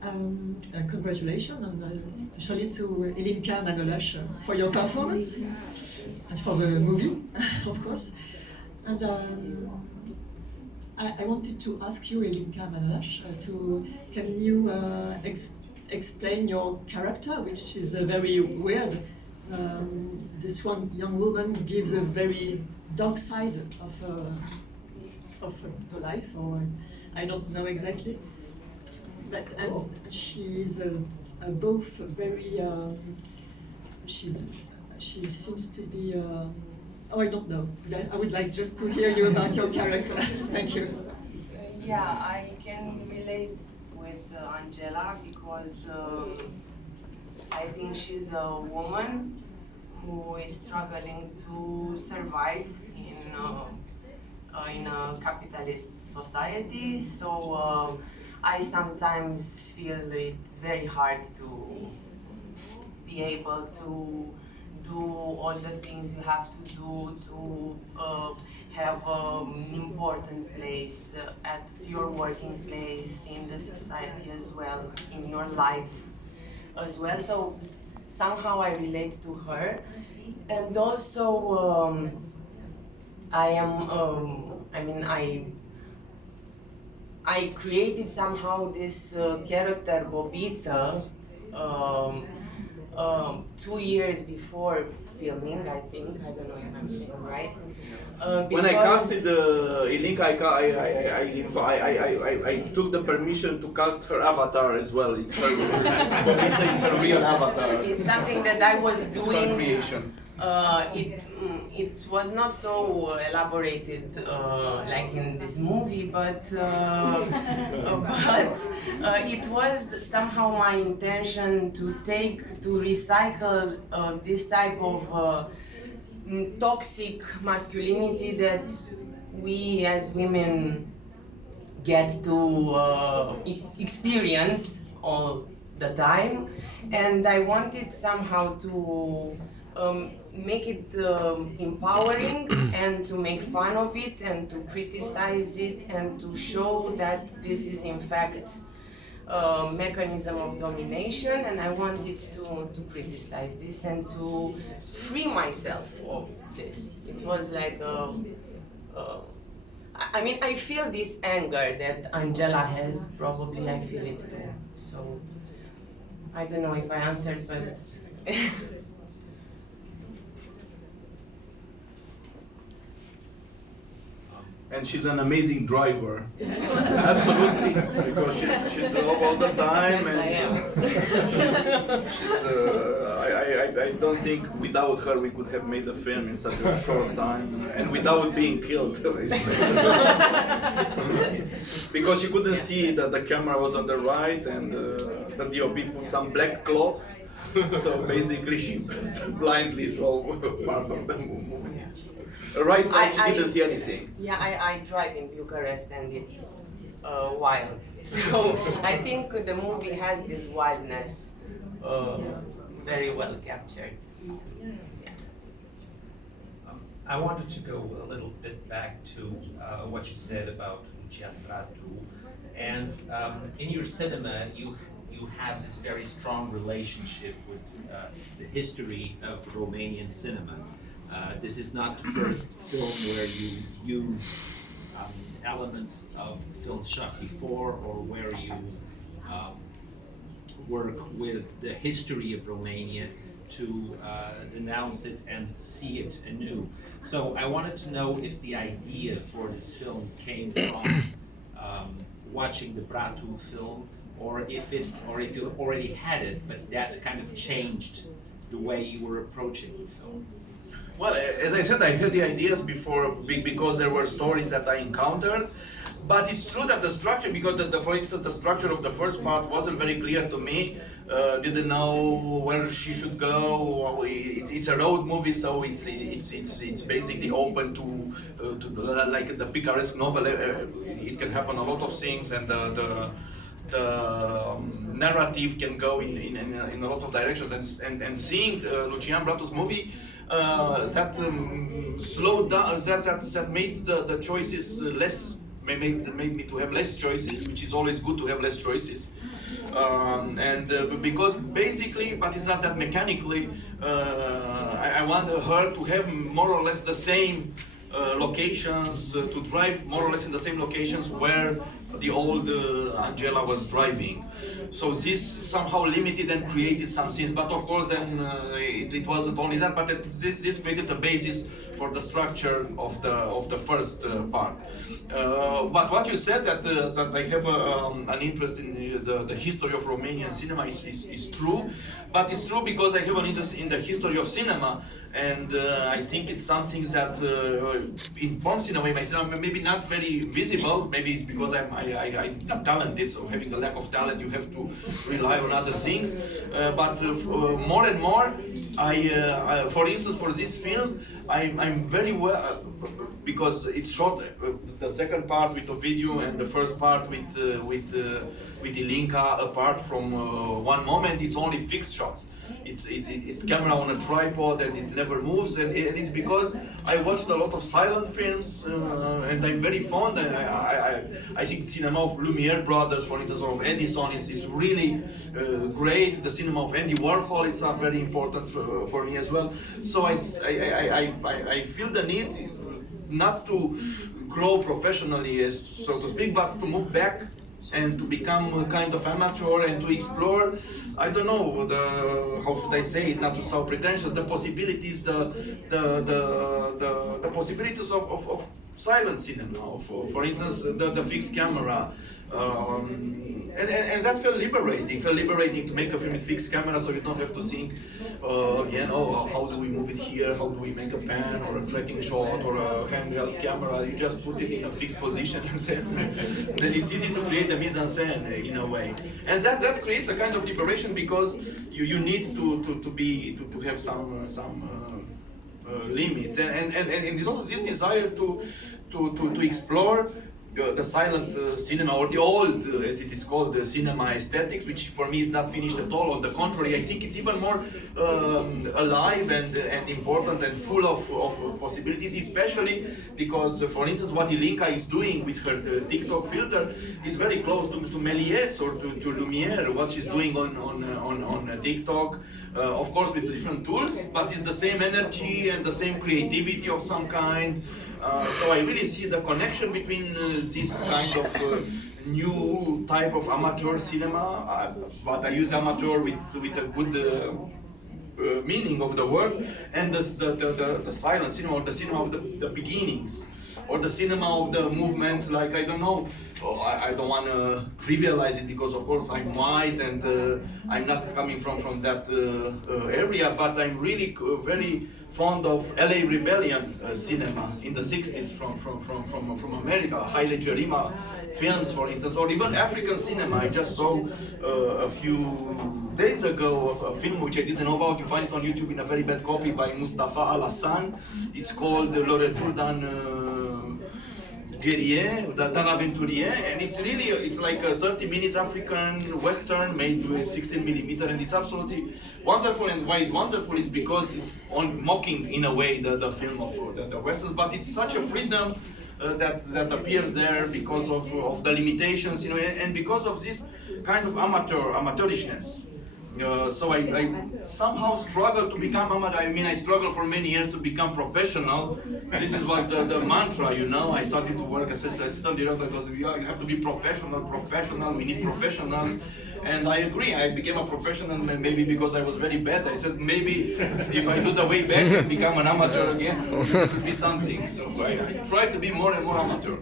Congratulations, and especially to Elinka Manolash for your performance and for the movie, of course. And I wanted to ask you, Elinka Manolash, can you explain your character, which is very weird. This one young woman gives a very dark side of her life, or I don't know exactly. But and she's both very. She seems to be. Oh, I don't know. I would like just to hear you about your character. Thank you. Yeah, I can relate with Angela because I think she's a woman who is struggling to survive in a capitalist society. So I sometimes feel it very hard to be able to do all the things you have to do to have an important place at your working place, in the society as well, in your life as well. So somehow I relate to her. And also I am, I created somehow this character Bobica 2 years before filming, I think. I don't know if I'm saying right. When I casted Elinka, I took the permission to cast her avatar as well. It's her, it's her real avatar. It's something that I was It's doing. her creation. It was not so elaborated like in this movie, but it was somehow my intention to recycle this type of toxic masculinity that we as women get to experience all the time, and I wanted somehow to make it empowering and to make fun of it and to criticize it and to show that this is in fact a mechanism of domination, and I wanted to criticize this and to free myself of this. It was like I mean, I feel this anger that Angela has, probably I feel it too. So I don't know if I answered, but And she's an amazing driver. Absolutely, because she drove all the time. Yes, and I am. I don't think without her we could have made the film in such a short time, and without being killed. Because you couldn't see that the camera was on the right, and the DOP put some black cloth. So basically, she blindly drove part of the movie. Right side, she didn't see anything. Yeah, I drive in Bucharest and it's wild. So I think the movie has this wildness very well captured. Yeah. I wanted to go a little bit back to what you said about Lucian Bratu. And in your cinema, you have this very strong relationship with the history of Romanian cinema. This is not the first film where you use elements of films shot before, or where you work with the history of Romania to denounce it and see it anew. So I wanted to know if the idea for this film came from watching the Bratu film, or if you already had it, but that kind of changed the way you were approaching the film. Well, as I said, I had the ideas before because there were stories that I encountered. But it's true that the structure, because for instance, the structure of the first part wasn't very clear to me. Didn't know where she should go. It's a road movie, so it's basically open to like the picaresque novel. It can happen a lot of things, and the narrative can go in a lot of directions. And seeing Lucian Bratu's movie. That slowed down. That made the choices less. Made me to have less choices, which is always good to have less choices. Because basically, but it's not that mechanically, I want her to have more or less the same locations, to drive more or less in the same locations where the old Angela was driving. So this somehow limited and created some scenes, but of course then it wasn't only that, but this created the basis for the structure of the first part. But what you said, that I have an interest in the history of Romanian cinema is true, but it's true because I have an interest in the history of cinema, and I think it's something that informs in a way my cinema, maybe not very visible, maybe it's because I'm not talented, so having a lack of talent you have to rely on other things, but more and more, for instance, for this film, I'm very well, because it's shot, the second part with Ovidiu and the first part with Ilinca, apart from one moment, it's only fixed shots. It's camera on a tripod and it never moves, and it's because I watched a lot of silent films, and I'm very fond. I think the cinema of Lumiere brothers, for instance, or of Edison is really great. The cinema of Andy Warhol is very important for me as well. So I feel the need not to grow professionally, so to speak, but to move back and to become a kind of amateur and to explore, I don't know, how should I say it, not to sound pretentious, the possibilities, the possibilities of silent cinema, for instance, the fixed camera. And that felt liberating to make a film with fixed camera, so you don't have to think, how do we move it here, how do we make a pan or a tracking shot or a handheld camera. You just put it in a fixed position, and then it's easy to create the mise en scène in a way. And that creates a kind of liberation, because you need to have some limits, and it's also this desire to explore the silent cinema, or the old, as it is called, the cinema aesthetics, which for me is not finished at all. On the contrary, I think it's even more alive and important and full of possibilities, especially because, for instance, what Ilinca is doing with her TikTok filter is very close to Méliès or to Lumiere, what she's doing on TikTok, of course with different tools, but it's the same energy and the same creativity of some kind. So I really see the connection between this kind of new type of amateur cinema, but I use amateur with a good meaning of the word, and the silent cinema, or the cinema of the beginnings, or the cinema of the movements, like, I don't know, I don't want to trivialize it, because of course I'm white and I'm not coming from that area, but I'm really very fond of LA Rebellion cinema in the 60s from America, Haile Gerima films, for instance, or even African cinema. I just saw a few days ago a film which I didn't know about. You find it on YouTube in a very bad copy by Mustafa Al-Hassan. It's called Le Retour d'un guerrier, d'un aventurier, and it's like a 30 minutes African Western made with 16mm, and it's absolutely wonderful. And why it's wonderful is because it's mocking in a way the film of the Westerns, but it's such a freedom that appears there because of the limitations, and because of this kind of amateurishness. So I somehow struggle to become amateur. I mean, I struggled for many years to become professional. This was the mantra, I started to work as assistant director because you have to be professional, we need professionals. And I agree, I became a professional, maybe because I was very bad. I said, maybe if I do the way back and become an amateur again, it would be something. So I try to be more and more amateur.